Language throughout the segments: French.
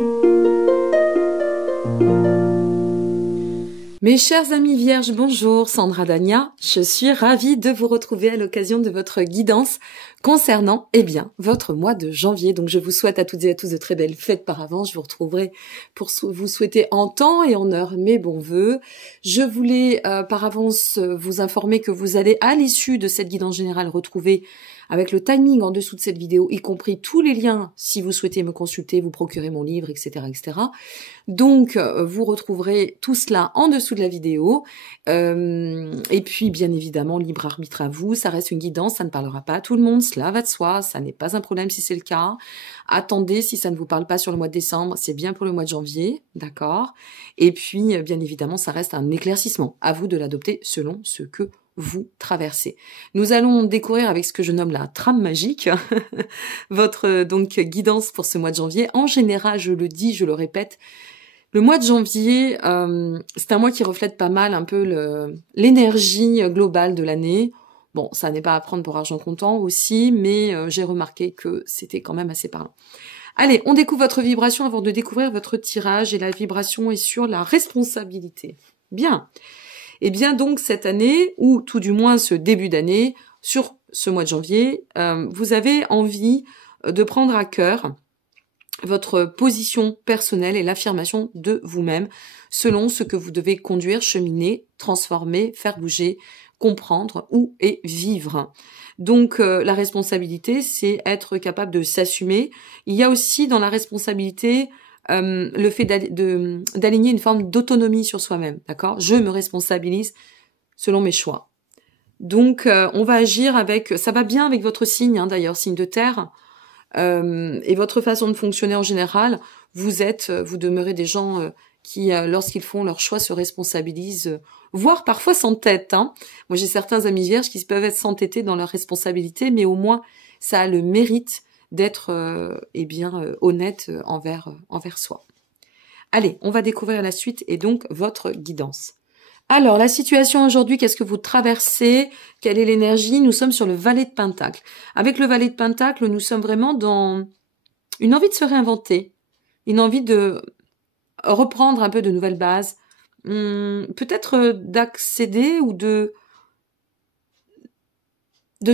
Mes chers amis vierges, bonjour, Sandra Dania. Je suis ravie de vous retrouver à l'occasion de votre guidance concernant, votre mois de janvier. Donc je vous souhaite à toutes et à tous de très belles fêtes par avance. Je vous retrouverai pour vous souhaiter en temps et en heure mes bons vœux. Je voulais par avance vous informer que vous allez à l'issue de cette guidance générale retrouver avec le timing en dessous de cette vidéo, y compris tous les liens si vous souhaitez me consulter, vous procurer mon livre, etc. etc. Donc, vous retrouverez tout cela en dessous de la vidéo. Et puis, bien évidemment, libre arbitre à vous. Ça reste une guidance, ça ne parlera pas à tout le monde. Cela va de soi, ça n'est pas un problème si c'est le cas. Attendez, si ça ne vous parle pas sur le mois de décembre, c'est bien pour le mois de janvier, d'accord? Et puis, bien évidemment, ça reste un éclaircissement. À vous de l'adopter selon ce que vous traversez. Nous allons découvrir avec ce que je nomme la trame magique, votre donc guidance pour ce mois de janvier. En général, je le dis, je le répète, le mois de janvier, c'est un mois qui reflète pas mal un peu l'énergie globale de l'année. Bon, ça n'est pas à prendre pour argent comptant aussi, mais j'ai remarqué que c'était quand même assez parlant. Allez, on découvre votre vibration avant de découvrir votre tirage, et la vibration est sur la responsabilité. Bien. Eh bien donc cette année, ou tout du moins ce début d'année, sur ce mois de janvier, vous avez envie de prendre à cœur votre position personnelle et l'affirmation de vous-même selon ce que vous devez conduire, cheminer, transformer, faire bouger, comprendre et vivre. Donc la responsabilité, c'est être capable de s'assumer. Il y a aussi dans la responsabilité le fait d'aligner une forme d'autonomie sur soi-même, d'accord? Je me responsabilise selon mes choix. Donc, on va agir avec... Ça va bien avec votre signe, d'ailleurs, signe de terre, et votre façon de fonctionner en général. Vous demeurez des gens qui, lorsqu'ils font leur choix, se responsabilisent, voire parfois s'entêtent. Moi, j'ai certains amis vierges qui peuvent être s'entêter dans leur responsabilité, mais au moins, ça a le mérite d'être honnête envers soi. Allez, on va découvrir la suite et donc votre guidance. Alors, la situation aujourd'hui, qu'est-ce que vous traversez? Quelle est l'énergie? Nous sommes sur le valet de Pentacle. Avec le valet de Pentacle, nous sommes vraiment dans une envie de se réinventer, une envie de reprendre un peu de nouvelles bases, peut-être d'accéder ou de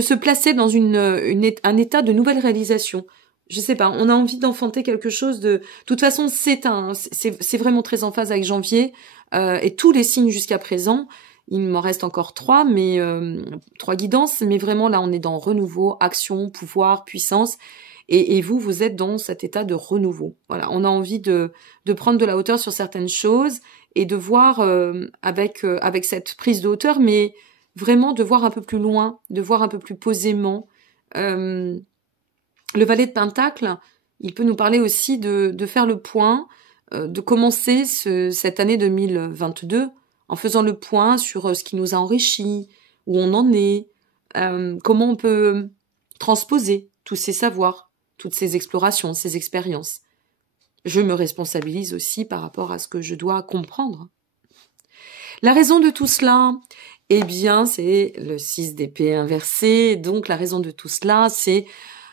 se placer dans un état de nouvelle réalisation. Je sais pas, on a envie d'enfanter quelque chose de... De toute façon, c'est vraiment très en phase avec janvier, et tous les signes jusqu'à présent. Il m'en reste encore 3, mais 3 guidances, mais vraiment là, on est dans renouveau, action, pouvoir, puissance, et vous êtes dans cet état de renouveau. Voilà, on a envie de prendre de la hauteur sur certaines choses, et de voir avec cette prise de hauteur, mais vraiment de voir un peu plus loin, de voir un peu plus posément. Le valet de Pentacle, il peut nous parler aussi de faire le point, de commencer cette année 2022 en faisant le point sur ce qui nous a enrichis, où on en est, comment on peut transposer tous ces savoirs, toutes ces explorations, ces expériences. Je me responsabilise aussi par rapport à ce que je dois comprendre. La raison de tout cela, eh bien, c'est le 6 d'épée inversé. Donc, la raison de tout cela, c'est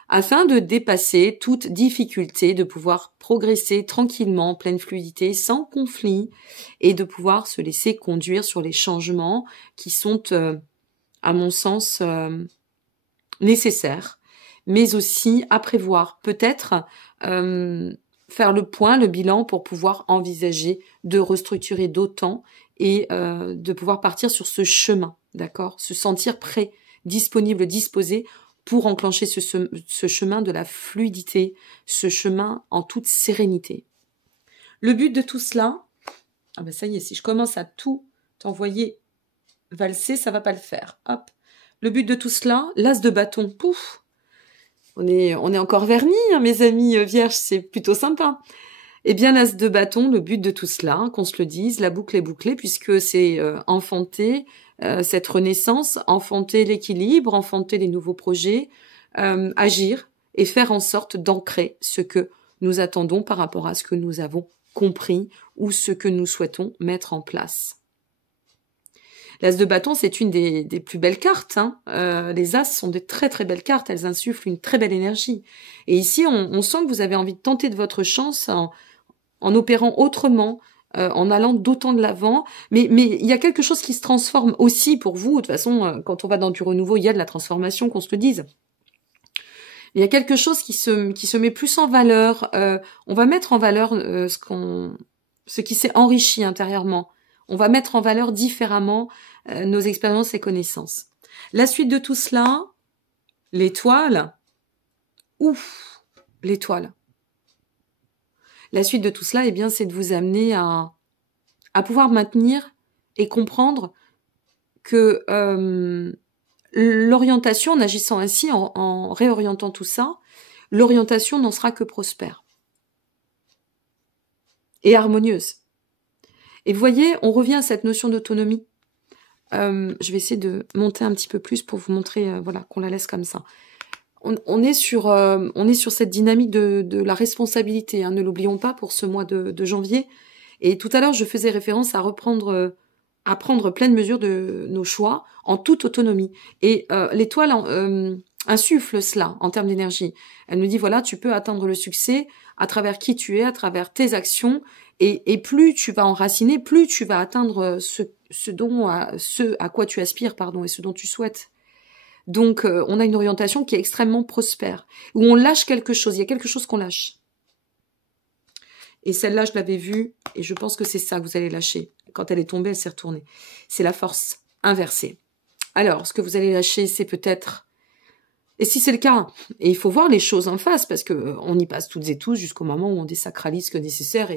afin de dépasser toute difficulté, de pouvoir progresser tranquillement, pleine fluidité, sans conflit, et de pouvoir se laisser conduire sur les changements qui sont, à mon sens, nécessaires, mais aussi à prévoir. Peut-être faire le point, le bilan, pour pouvoir envisager de restructurer d'autant et de pouvoir partir sur ce chemin, d'accord? Se sentir prêt, disponible, disposé pour enclencher ce chemin de la fluidité, ce chemin en toute sérénité. Le but de tout cela, ça y est, si je commence à tout envoyer valser, ça va pas le faire. Hop. Le but de tout cela, l'as de bâton, pouf. On est encore vernis, mes amis vierges, c'est plutôt sympa. Eh bien, l'as de bâton, le but de tout cela, qu'on se le dise, la boucle est bouclée, puisque c'est enfanter cette renaissance, enfanter l'équilibre, enfanter les nouveaux projets, agir et faire en sorte d'ancrer ce que nous attendons par rapport à ce que nous avons compris ou ce que nous souhaitons mettre en place. L'as de bâton, c'est une des plus belles cartes. Les as sont de très très belles cartes, elles insufflent une très belle énergie. Et ici, on sent que vous avez envie de tenter de votre chance en opérant autrement, en allant d'autant de l'avant. Mais il y a quelque chose qui se transforme aussi pour vous. De toute façon, quand on va dans du renouveau, il y a de la transformation, qu'on se le dise. Il y a quelque chose qui se met plus en valeur. On va mettre en valeur ce qui s'est enrichi intérieurement. On va mettre en valeur différemment nos expériences et connaissances. La suite de tout cela, l'étoile. Ouf, l'étoile. La suite de tout cela, eh bien, c'est de vous amener à pouvoir maintenir et comprendre que l'orientation, en agissant ainsi, en réorientant tout ça, l'orientation n'en sera que prospère et harmonieuse. Et vous voyez, on revient à cette notion d'autonomie. Je vais essayer de monter un petit peu plus pour vous montrer, voilà, qu'on la laisse comme ça. On est sur cette dynamique de la responsabilité, hein, ne l'oublions pas pour ce mois de janvier. Et tout à l'heure, je faisais référence à prendre pleine mesure de nos choix en toute autonomie. Et l'étoile insuffle cela en termes d'énergie. Elle nous dit, voilà, tu peux atteindre le succès à travers qui tu es, à travers tes actions, et plus tu vas enraciner, plus tu vas atteindre ce à quoi tu aspires, pardon, et ce dont tu souhaites. Donc, on a une orientation qui est extrêmement prospère, où on lâche quelque chose, il y a quelque chose qu'on lâche. Et celle-là, je l'avais vue, et je pense que c'est ça que vous allez lâcher. Quand elle est tombée, elle s'est retournée. C'est la force inversée. Alors, ce que vous allez lâcher, c'est peut-être... Et si c'est le cas, et il faut voir les choses en face, parce que on y passe toutes et tous jusqu'au moment où on désacralise ce que nécessaire,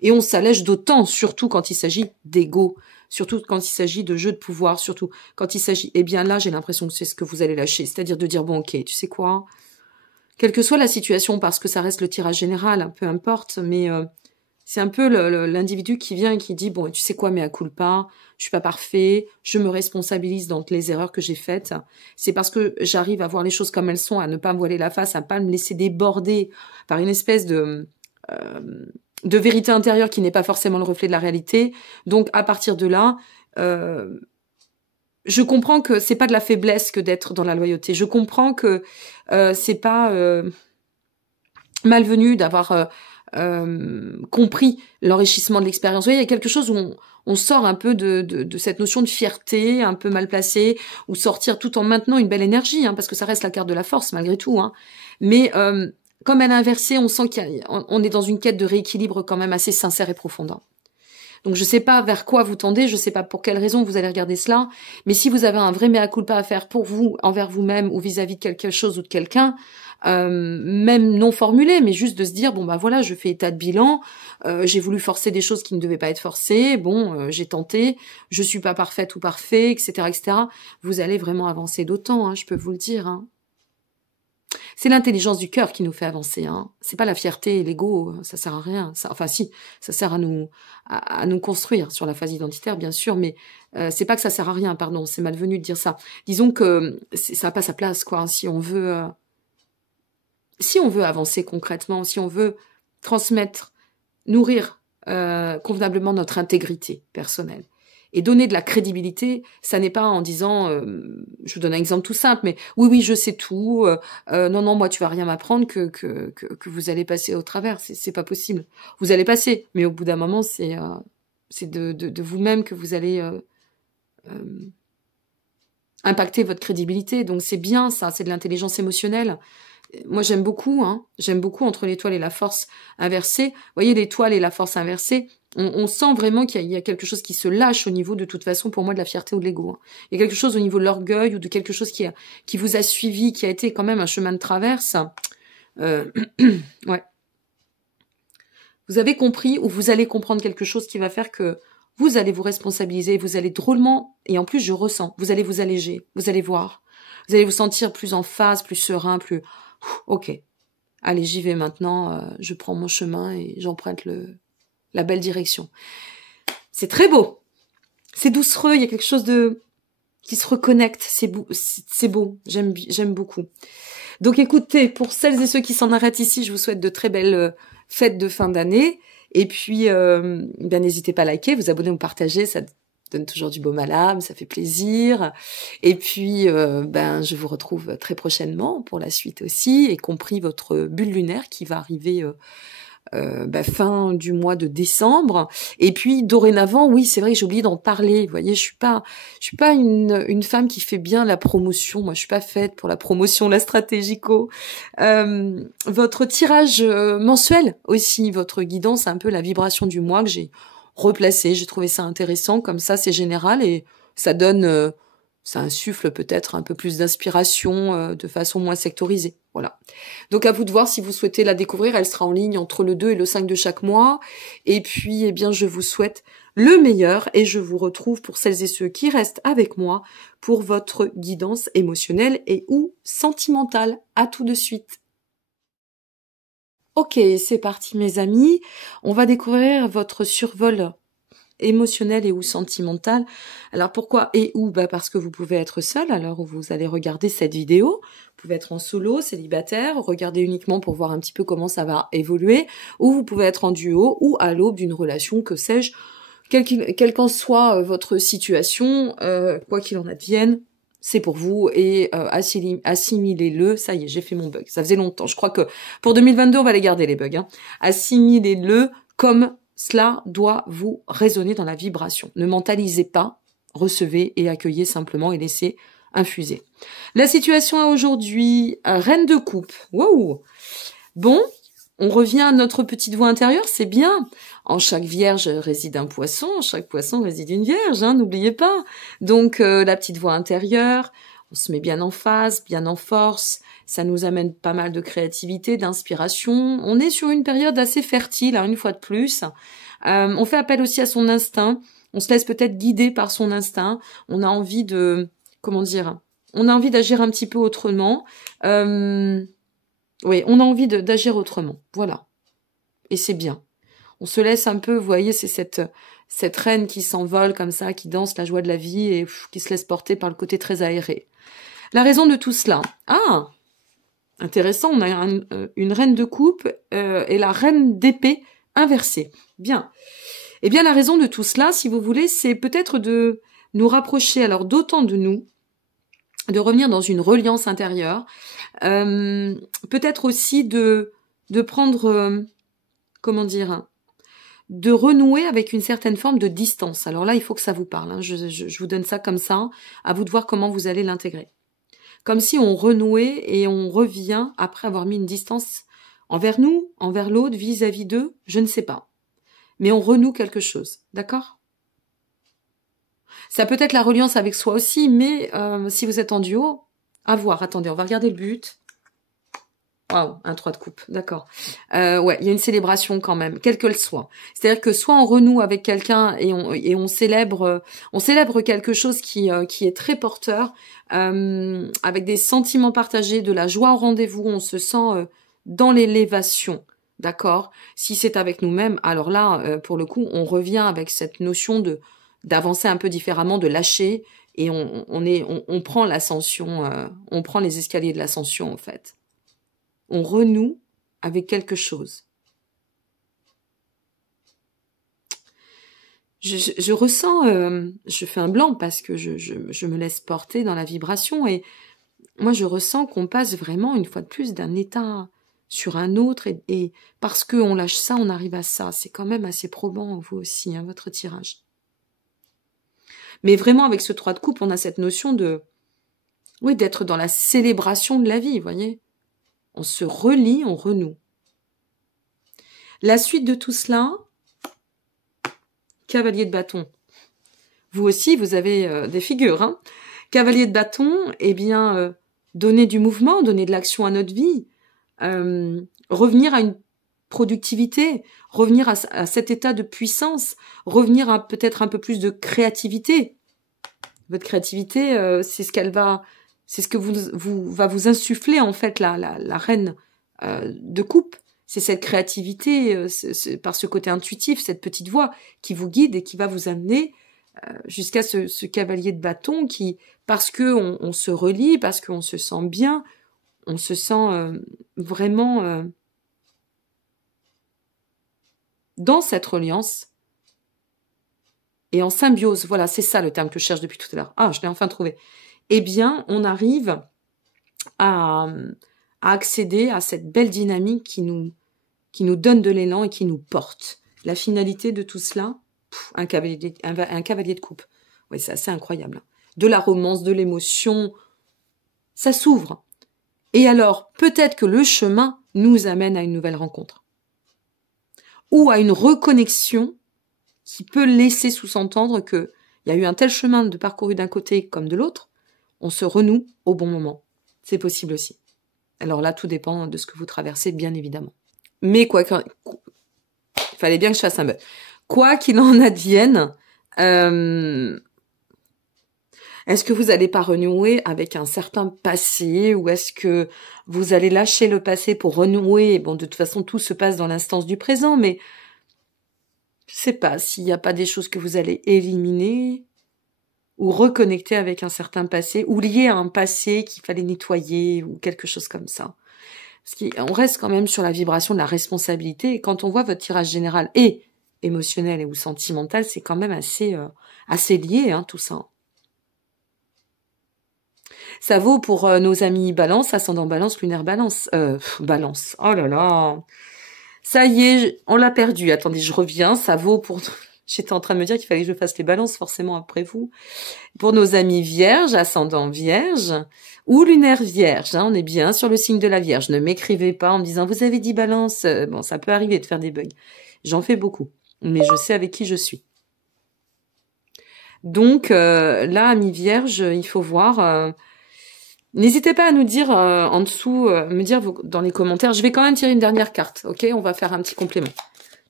et on s'allège d'autant, surtout quand il s'agit d'ego, surtout quand il s'agit de jeux de pouvoir, surtout quand il s'agit... Eh bien là, j'ai l'impression que c'est ce que vous allez lâcher, c'est-à-dire de dire, bon, ok, tu sais quoi, quelle que soit la situation, parce que ça reste le tirage général, peu importe, mais c'est un peu l'individu qui vient et qui dit, bon, tu sais quoi, mea culpa, je suis pas parfait, je me responsabilise dans les erreurs que j'ai faites. C'est parce que j'arrive à voir les choses comme elles sont, à ne pas me voiler la face, à ne pas me laisser déborder par une espèce de vérité intérieure qui n'est pas forcément le reflet de la réalité. Donc, à partir de là, je comprends que c'est pas de la faiblesse que d'être dans la loyauté. Je comprends que c'est pas malvenu d'avoir compris l'enrichissement de l'expérience. Vous voyez, il y a quelque chose où on sort un peu de cette notion de fierté un peu mal placée, ou sortir tout en maintenant une belle énergie, hein, parce que ça reste la carte de la force malgré tout. Hein. Mais comme elle est inversée, on sent qu'on est dans une quête de rééquilibre quand même assez sincère et profonde. Donc je sais pas vers quoi vous tendez, je sais pas pour quelle raison vous allez regarder cela, mais si vous avez un vrai mea culpa à faire pour vous, envers vous-même ou vis-à-vis de quelque chose ou de quelqu'un, même non formulé, mais juste de se dire, bon bah voilà, je fais état de bilan, j'ai voulu forcer des choses qui ne devaient pas être forcées, bon, j'ai tenté, je suis pas parfaite ou parfait, etc., etc. Vous allez vraiment avancer d'autant, hein, je peux vous le dire, hein. C'est l'intelligence du cœur qui nous fait avancer, hein. C'est pas la fierté et l'ego, ça sert à rien. Enfin si, ça sert à nous construire sur la phase identitaire, bien sûr, mais c'est pas que ça sert à rien, pardon, c'est malvenu de dire ça. Disons que ça n'a pas sa place, quoi, hein, si on veut avancer concrètement, si on veut transmettre, nourrir convenablement notre intégrité personnelle. Et donner de la crédibilité, ça n'est pas en disant, je vous donne un exemple tout simple, mais oui, je sais tout, non, moi tu vas rien m'apprendre que vous allez passer au travers, c'est pas possible. Vous allez passer, mais au bout d'un moment, c'est de vous-même que vous allez impacter votre crédibilité. Donc c'est bien ça, c'est de l'intelligence émotionnelle. Moi j'aime beaucoup entre l'étoile et la force inversée. Vous voyez, l'étoile et la force inversée, on sent vraiment qu'il y a quelque chose qui se lâche au niveau, de toute façon, pour moi, de la fierté ou de l'ego. Hein. Il y a quelque chose au niveau de l'orgueil ou de quelque chose qui vous a suivi, qui a été quand même un chemin de traverse. Ouais. Vous avez compris ou vous allez comprendre quelque chose qui va faire que vous allez vous responsabiliser, vous allez drôlement, et en plus je ressens, vous allez vous alléger, vous allez voir. Vous allez vous sentir plus en phase, plus serein, plus... Ok, allez, j'y vais maintenant, je prends mon chemin et j'emprunte la belle direction. C'est très beau, c'est doucereux, il y a quelque chose qui se reconnecte, c'est beau, j'aime beaucoup. Donc écoutez, pour celles et ceux qui s'en arrêtent ici, je vous souhaite de très belles fêtes de fin d'année, et puis bien n'hésitez pas à liker, vous abonner, vous partager, ça donne toujours du baume à l'âme, ça fait plaisir. Et puis, je vous retrouve très prochainement pour la suite aussi, y compris votre bulle lunaire qui va arriver fin du mois de décembre. Et puis dorénavant, oui, c'est vrai que j'ai oublié d'en parler. Vous voyez, je suis pas une femme qui fait bien la promotion. Moi, je suis pas faite pour la promotion, la stratégico. Votre tirage mensuel aussi, votre guidance, c'est un peu la vibration du mois que j'ai replacé. J'ai trouvé ça intéressant. Comme ça, c'est général et ça donne, ça insuffle peut-être un peu plus d'inspiration de façon moins sectorisée. Voilà. Donc à vous de voir si vous souhaitez la découvrir. Elle sera en ligne entre le 2 et le 5 de chaque mois. Et puis, eh bien, je vous souhaite le meilleur et je vous retrouve pour celles et ceux qui restent avec moi pour votre guidance émotionnelle et ou sentimentale. À tout de suite. Ok, c'est parti mes amis. On va découvrir votre survol émotionnel et ou sentimental. Alors pourquoi et où? Parce que vous pouvez être seul à l'heure où vous allez regarder cette vidéo. Vous pouvez être en solo, célibataire, regarder uniquement pour voir un petit peu comment ça va évoluer, ou vous pouvez être en duo ou à l'aube d'une relation, que sais-je, quelle qu'en soit votre situation, quoi qu'il en advienne, c'est pour vous et assimilez-le. Ça y est, j'ai fait mon bug. Ça faisait longtemps. Je crois que pour 2022, on va les garder les bugs. Hein. Assimilez-le comme cela doit vous résonner dans la vibration. Ne mentalisez pas, recevez et accueillez simplement et laissez infuser. La situation à aujourd'hui, reine de coupe. Wow. Bon, on revient à notre petite voix intérieure, c'est bien. En chaque vierge réside un poisson, en chaque poisson réside une vierge, hein, n'oubliez pas. Donc la petite voix intérieure, on se met bien en phase, bien en force. Ça nous amène pas mal de créativité, d'inspiration. On est sur une période assez fertile, hein, une fois de plus. On fait appel aussi à son instinct. On se laisse peut-être guider par son instinct. On a envie de... Comment dire? On a envie d'agir un petit peu autrement. Oui, on a envie d'agir autrement. Voilà. Et c'est bien. On se laisse un peu, vous voyez, c'est cette reine qui s'envole comme ça, qui danse la joie de la vie et qui se laisse porter par le côté très aéré. La raison de tout cela. Ah, intéressant, on a une reine de coupe et la reine d'épée inversée. Bien. Eh bien, la raison de tout cela, si vous voulez, c'est peut-être de nous rapprocher, alors d'autant de nous, de revenir dans une reliance intérieure, peut-être aussi de prendre, comment dire, de renouer avec une certaine forme de distance. Alors là, il faut que ça vous parle. Hein. Je vous donne ça comme ça, à vous de voir comment vous allez l'intégrer. Comme si on renouait et on revient après avoir mis une distance envers nous, envers l'autre, vis-à-vis d'eux, je ne sais pas. Mais on renoue quelque chose, d'accord? Ça peut être la reliance avec soi aussi, mais si vous êtes en duo, à voir. Attendez, on va regarder le but. Waouh, un 3 de coupe, d'accord. Ouais, il y a une célébration quand même, quelle qu'elle soit. C'est-à-dire que soit on renoue avec quelqu'un et on célèbre quelque chose qui est très porteur, avec des sentiments partagés, de la joie au rendez-vous, on se sent dans l'élévation, d'accord. Si c'est avec nous-mêmes, alors là, pour le coup, on revient avec cette notion d'avancer un peu différemment, de lâcher, et on prend l'ascension, on prend les escaliers de l'ascension en fait. On renoue avec quelque chose. Je ressens, je fais un blanc parce que je me laisse porter dans la vibration et moi je ressens qu'on passe vraiment une fois de plus d'un état sur un autre et parce qu'on lâche ça, on arrive à ça. C'est quand même assez probant, vous aussi, hein, votre tirage. Mais vraiment avec ce 3 de coupe, on a cette notion d'être dans la célébration de la vie, vous voyez. On se relie, on renoue. La suite de tout cela, cavalier de bâton. Vous aussi, vous avez des figures. Hein. Cavalier de bâton, eh bien, donner du mouvement, donner de l'action à notre vie, revenir à une productivité, revenir à cet état de puissance, revenir à peut-être un peu plus de créativité. Votre créativité, c'est ce que va vous insuffler en fait la reine de coupe. C'est cette créativité, par ce côté intuitif, cette petite voix qui vous guide et qui va vous amener jusqu'à ce cavalier de bâton qui, parce que on se relie, parce qu'on se sent bien, on se sent vraiment dans cette reliance et en symbiose. Voilà, c'est ça le terme que je cherche depuis tout à l'heure. Ah, je l'ai enfin trouvé. Eh bien, on arrive à accéder à cette belle dynamique qui nous qui nous donne de l'élan et qui nous porte. La finalité de tout cela, un cavalier de coupe. Oui, c'est assez incroyable. De la romance, de l'émotion, ça s'ouvre. Et alors, peut-être que le chemin nous amène à une nouvelle rencontre. Ou à une reconnexion qui peut laisser sous-entendre qu'il y a eu un tel chemin de parcouru d'un côté comme de l'autre, on se renoue au bon moment. C'est possible aussi. Alors là, tout dépend de ce que vous traversez, bien évidemment. Mais il fallait bien que je fasse un bug. Quoi qu'il en advienne, est-ce que vous n'allez pas renouer avec un certain passé ou est-ce que vous allez lâcher le passé pour renouer? Bon, de toute façon, tout se passe dans l'instance du présent, mais je sais pas s'il n'y a pas des choses que vous allez éliminer ou reconnecter avec un certain passé ou lié à un passé qu'il fallait nettoyer ou quelque chose comme ça. Parce qu'on reste quand même sur la vibration de la responsabilité et quand on voit votre tirage général et émotionnel et ou sentimental, c'est quand même assez lié, hein, tout ça. Ça vaut pour nos amis balance, ascendant balance, lunaire balance. Balance, oh là là. Ça y est, on l'a perdu. Attendez, je reviens, ça vaut pour... J'étais en train de me dire qu'il fallait que je fasse les balances, forcément, après vous. Pour nos amis vierges, ascendant vierge, ou lunaire vierge, hein, on est bien sur le signe de la vierge. Ne m'écrivez pas en me disant, vous avez dit balance. Bon, ça peut arriver de faire des bugs. J'en fais beaucoup, mais je sais avec qui je suis. Donc, là, amis vierges, il faut voir... N'hésitez pas à nous dire en dessous, me dire dans les commentaires. Je vais quand même tirer une dernière carte, ok? On va faire un petit complément.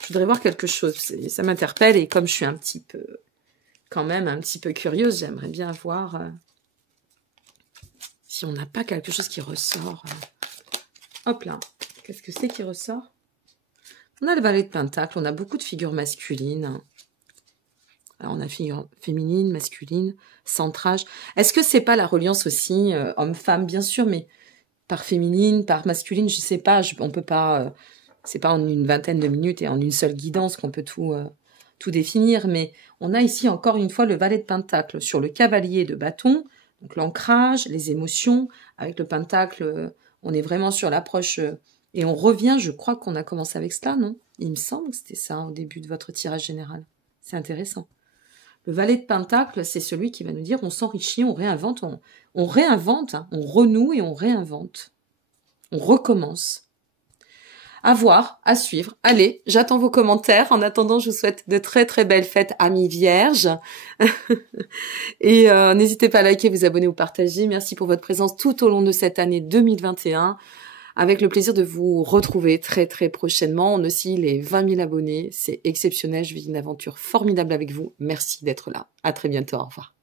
Je voudrais voir quelque chose, ça m'interpelle et comme je suis un petit peu, quand même un petit peu curieuse, j'aimerais bien voir si on n'a pas quelque chose qui ressort. Hop là, qu'est-ce que c'est qui ressort? On a le valet de pentacle, on a beaucoup de figures masculines. Alors, on a figure féminine, masculine, centrage. Est-ce que c'est pas la reliance aussi, homme-femme, bien sûr, mais par féminine, par masculine, je sais pas, on peut pas... c'est pas en une vingtaine de minutes et en une seule guidance qu'on peut tout définir, mais on a ici encore une fois le valet de pentacle sur le cavalier de bâton, donc l'ancrage, les émotions. Avec le pentacle, on est vraiment sur l'approche et on revient, je crois qu'on a commencé avec cela, non? Il me semble que c'était ça au début de votre tirage général. C'est intéressant. Le valet de pentacle, c'est celui qui va nous dire on s'enrichit, on réinvente, on réinvente, hein, on renoue et on réinvente. On recommence. À voir, à suivre. Allez, j'attends vos commentaires. En attendant, je vous souhaite de très très belles fêtes, amis vierges. Et n'hésitez pas à liker, vous abonner ou partager. Merci pour votre présence tout au long de cette année 2021. Avec le plaisir de vous retrouver très très prochainement. On oscille les 20 000 abonnés. C'est exceptionnel. Je vis une aventure formidable avec vous. Merci d'être là. À très bientôt. Au revoir.